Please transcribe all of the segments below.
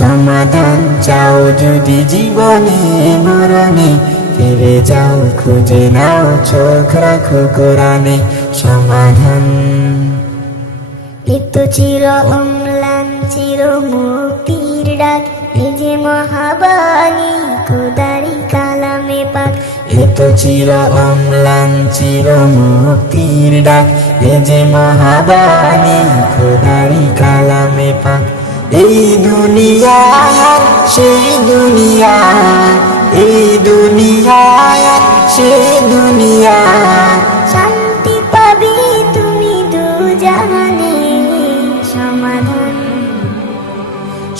সমাধান চাও যদি জীবনে মরণে ফিরে যাও খুঁজে নাও চোখ রাখো কোরআনে সমাধান। লিপ্ত চির অম্লান চির মুক্তির ডাক এ যে মহাবাণী খোদারি কালামে পাক। এ তো চির অম্লান চির মুক্তির ডাক এ যে মহাবাণী খোদারি কালামে পাক। এই দুনিয়া সেই দুনিয়া এই দুনিয়া সেই দুনিয়া। শান্তি পাবে তুমি দু জাহানে সমাধান।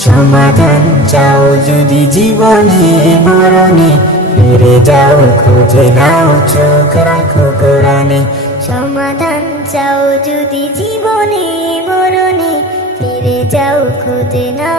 সমাধান চাও যদি জীবনে মরণে ফিরে যাও খুঁজে নাও চোখ রাখো কোরআনে। সমাধান চাও যদি জীবনে মরণে ফিরে যাও খুঁজে নাও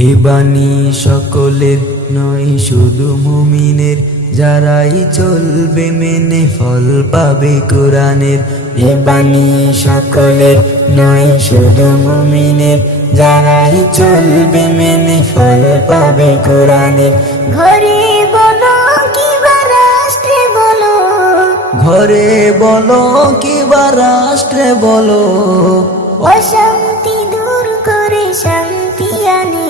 এ বাণী সকলের নয় শুধু মুমিনের। যারাই চলবে মেনে ফল পাবে কোরআনের। এ বাণী সকলের নয় শুধু মুমিনের। যারাই চলবে মেনে ফল পাবে কোরআনের। ঘরে বলো কিবা রাষ্ট্রে বলো। ঘরে বলো কিবা রাষ্ট্রে বলো। অশান্তি দূর করে শান্তি আনে।